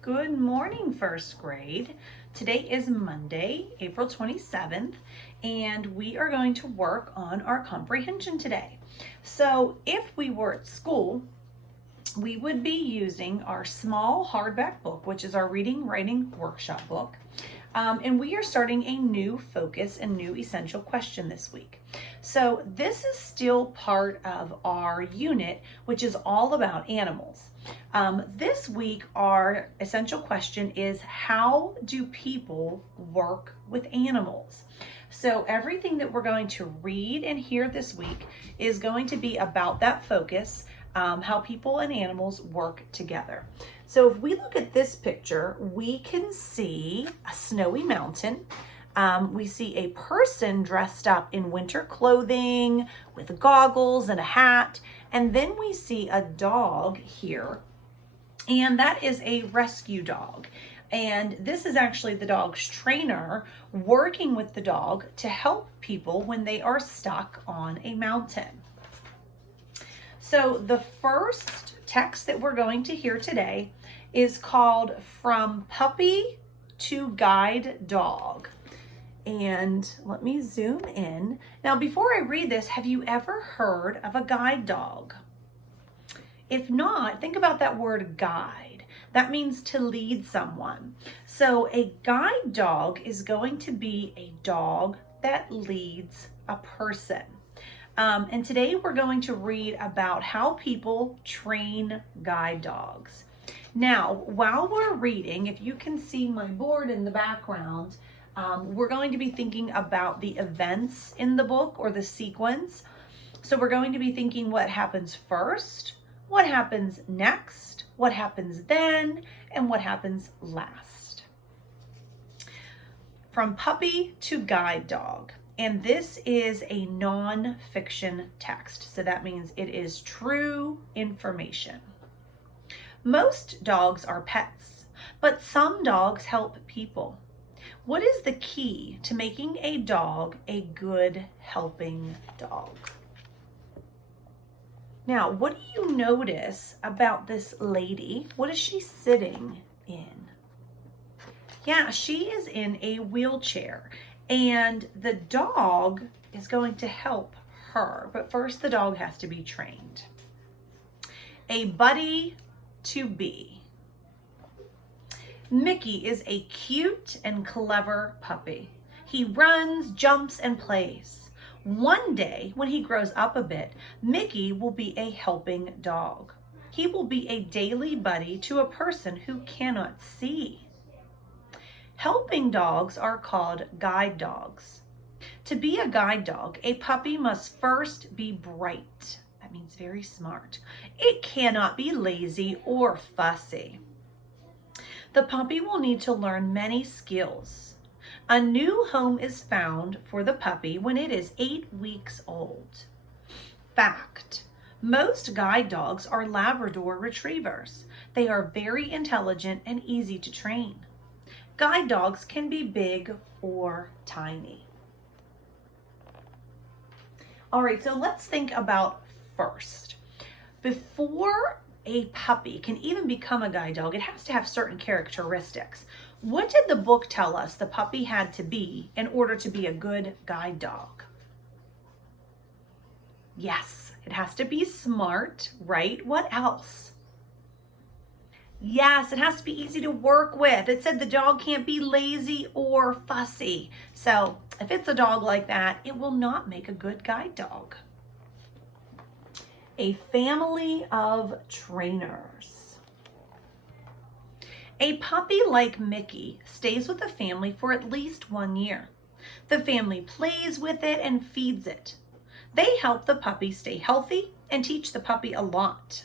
Good morning, first grade. Today is Monday, April 27th, and we are going to work on our comprehension today. So if we were at school, we would be using our small hardback book, which is our reading writing workshop book. And we are starting a new focus and new essential question this week. So this is still part of our unit, which is all about animals. This week, our essential question is, how do people work with animals? So everything that we're going to read and hear this week is going to be about that focus, how people and animals work together. So if we look at this picture, we can see a snowy mountain. We see a person dressed up in winter clothing with goggles and a hat. And then we see a dog here, and that is a rescue dog. And this is actually the dog's trainer working with the dog to help people when they are stuck on a mountain. So the first text that we're going to hear today is called From Puppy to Guide Dog. And let me zoom in. Now, before I read this, have you ever heard of a guide dog? If not, think about that word guide. That means to lead someone. So a guide dog is going to be a dog that leads a person. And today we're going to read about how people train guide dogs. Now, while we're reading, if you can see my board in the background, we're going to be thinking about the events in the book or the sequence. So we're going to be thinking what happens first, what happens next, what happens then, and what happens last. From Puppy to Guide Dog. And this is a non-fiction text. So that means it is true information. Most dogs are pets, but some dogs help people. What is the key to making a dog a good helping dog? Now, what do you notice about this lady? What is she sitting in? Yeah, she is in a wheelchair, and the dog is going to help her. But first, the dog has to be trained. A buddy to be. Mickey is a cute and clever puppy. He runs, jumps, and plays. One day, when he grows up a bit, Mickey will be a helping dog. He will be a daily buddy to a person who cannot see. Helping dogs are called guide dogs. To be a guide dog, a puppy must first be bright. That means very smart. It cannot be lazy or fussy. The puppy will need to learn many skills. A new home is found for the puppy when it is 8 weeks old. Fact: most guide dogs are Labrador retrievers. They are very intelligent and easy to train. Guide dogs can be big or tiny. All right, so let's think about first. Before a puppy can even become a guide dog, it has to have certain characteristics. What did the book tell us the puppy had to be in order to be a good guide dog? Yes, it has to be smart, right? What else? Yes, it has to be easy to work with. It said the dog can't be lazy or fussy. So if it's a dog like that, it will not make a good guide dog. A family of trainers. A puppy like Mickey stays with the family for at least 1 year. The family plays with it and feeds it. They help the puppy stay healthy and teach the puppy a lot.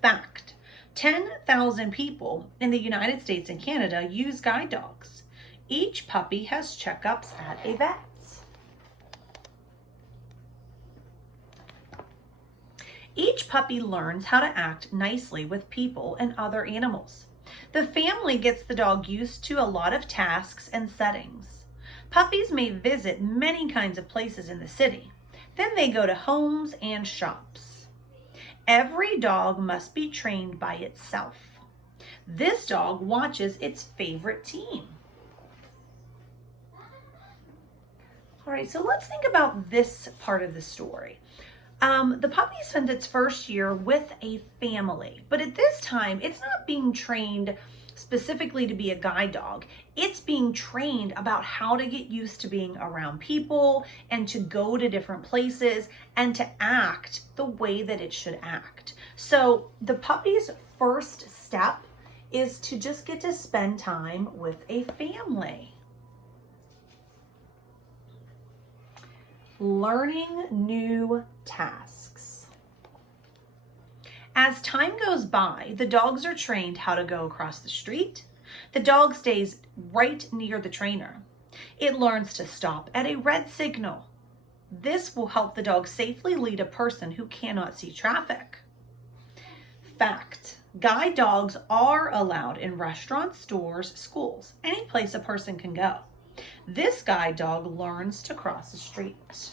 Fact: 10,000 people in the United States and Canada use guide dogs. Each puppy has checkups at a vet. Each puppy learns how to act nicely with people and other animals. The family gets the dog used to a lot of tasks and settings. Puppies may visit many kinds of places in the city. Then they go to homes and shops. Every dog must be trained by itself. This dog watches its favorite team. All right, so let's think about this part of the story. The puppy spends its first year with a family, but at this time, it's not being trained specifically to be a guide dog. It's being trained about how to get used to being around people and to go to different places and to act the way that it should act. So the puppy's first step is to just get to spend time with a family. Learning new tasks. As time goes by, the dogs are trained how to go across the street. The dog stays right near the trainer. It learns to stop at a red signal. This will help the dog safely lead a person who cannot see traffic. Fact: guide dogs are allowed in restaurants, stores, schools, any place a person can go. This guide dog learns to cross the street.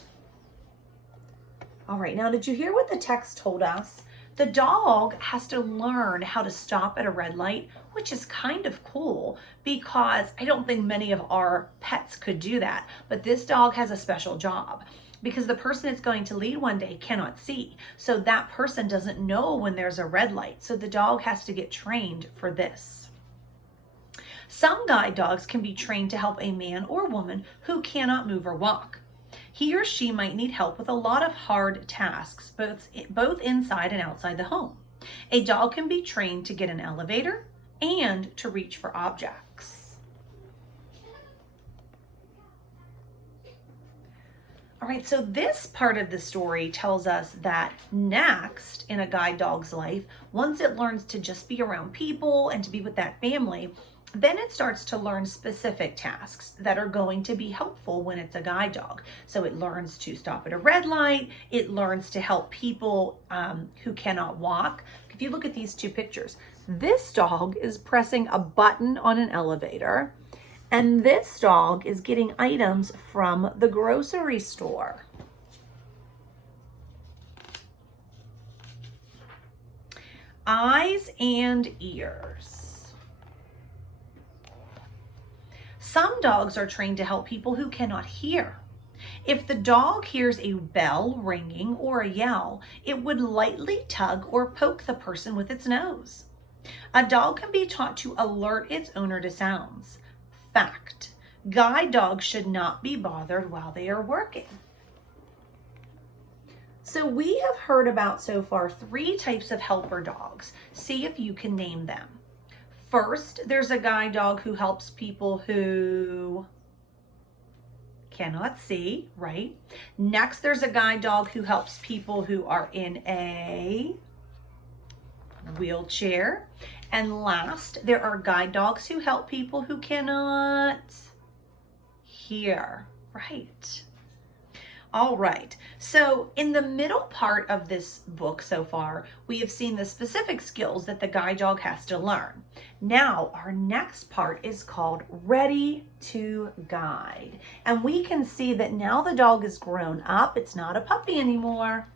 All right, now did you hear what the text told us? The dog has to learn how to stop at a red light, which is kind of cool because I don't think many of our pets could do that. But this dog has a special job because the person it's going to lead one day cannot see. So that person doesn't know when there's a red light. So the dog has to get trained for this. Some guide dogs can be trained to help a man or woman who cannot move or walk. He or she might need help with a lot of hard tasks, both inside and outside the home. A dog can be trained to get an elevator and to reach for objects. All right, so this part of the story tells us that next in a guide dog's life, once it learns to just be around people and to be with that family, then it starts to learn specific tasks that are going to be helpful when it's a guide dog. So it learns to stop at a red light. It learns to help people who cannot walk. If you look at these two pictures, this dog is pressing a button on an elevator, and this dog is getting items from the grocery store. Eyes and ears. Some dogs are trained to help people who cannot hear. If the dog hears a bell ringing or a yell, it would lightly tug or poke the person with its nose. A dog can be taught to alert its owner to sounds. Fact: guide dogs should not be bothered while they are working. So we have heard about so far 3 types of helper dogs. See if you can name them. First, there's a guide dog who helps people who cannot see, right? Next, there's a guide dog who helps people who are in a wheelchair. And last, there are guide dogs who help people who cannot hear, right? All right, so in the middle part of this book so far, we have seen the specific skills that the guide dog has to learn. Now, our next part is called Ready to Guide. And we can see that now the dog is grown up. It's not a puppy anymore.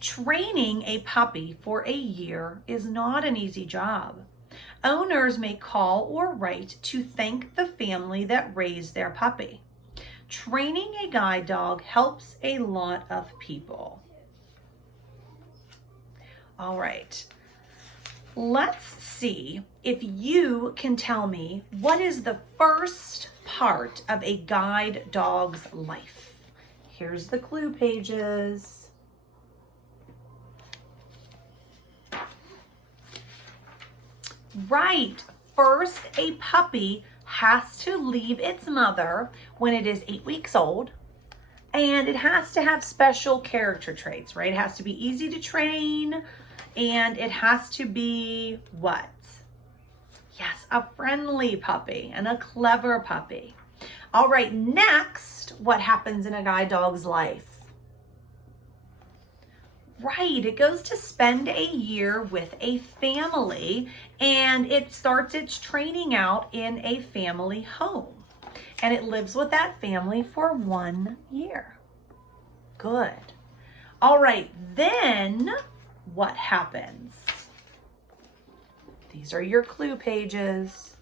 Training a puppy for a year is not an easy job. Owners may call or write to thank the family that raised their puppy. Training a guide dog helps a lot of people. All right, let's see if you can tell me what is the first part of a guide dog's life. Here's the clue pages. Right, first a puppy has to leave its mother when it is 8 weeks old, and it has to have special character traits, right? It has to be easy to train, and it has to be what? Yes, a friendly puppy and a clever puppy. All right, next, what happens in a guide dog's life? Right, it goes to spend a year with a family, and it starts its training out in a family home. And it lives with that family for 1 year. Good. All right, then what happens? These are your clue pages.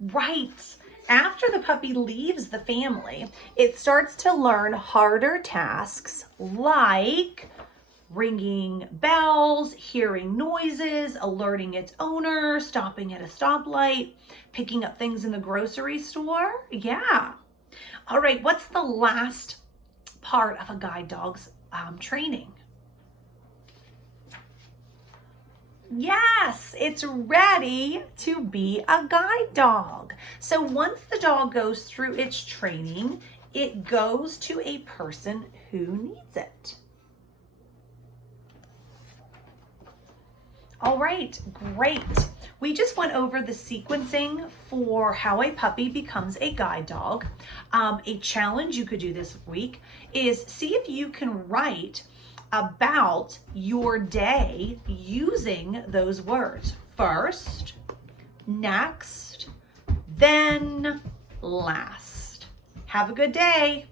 Right. After the puppy leaves the family, it starts to learn harder tasks like ringing bells, hearing noises, alerting its owner, stopping at a stoplight, picking up things in the grocery store. Yeah. All right, what's the last part of a guide dog's training? Yes, it's ready to be a guide dog. So once the dog goes through its training, it goes to a person who needs it. All right, great. We just went over the sequencing for how a puppy becomes a guide dog. A challenge you could do this week is see if you can write about your day using those words. First, next, then, last. Have a good day.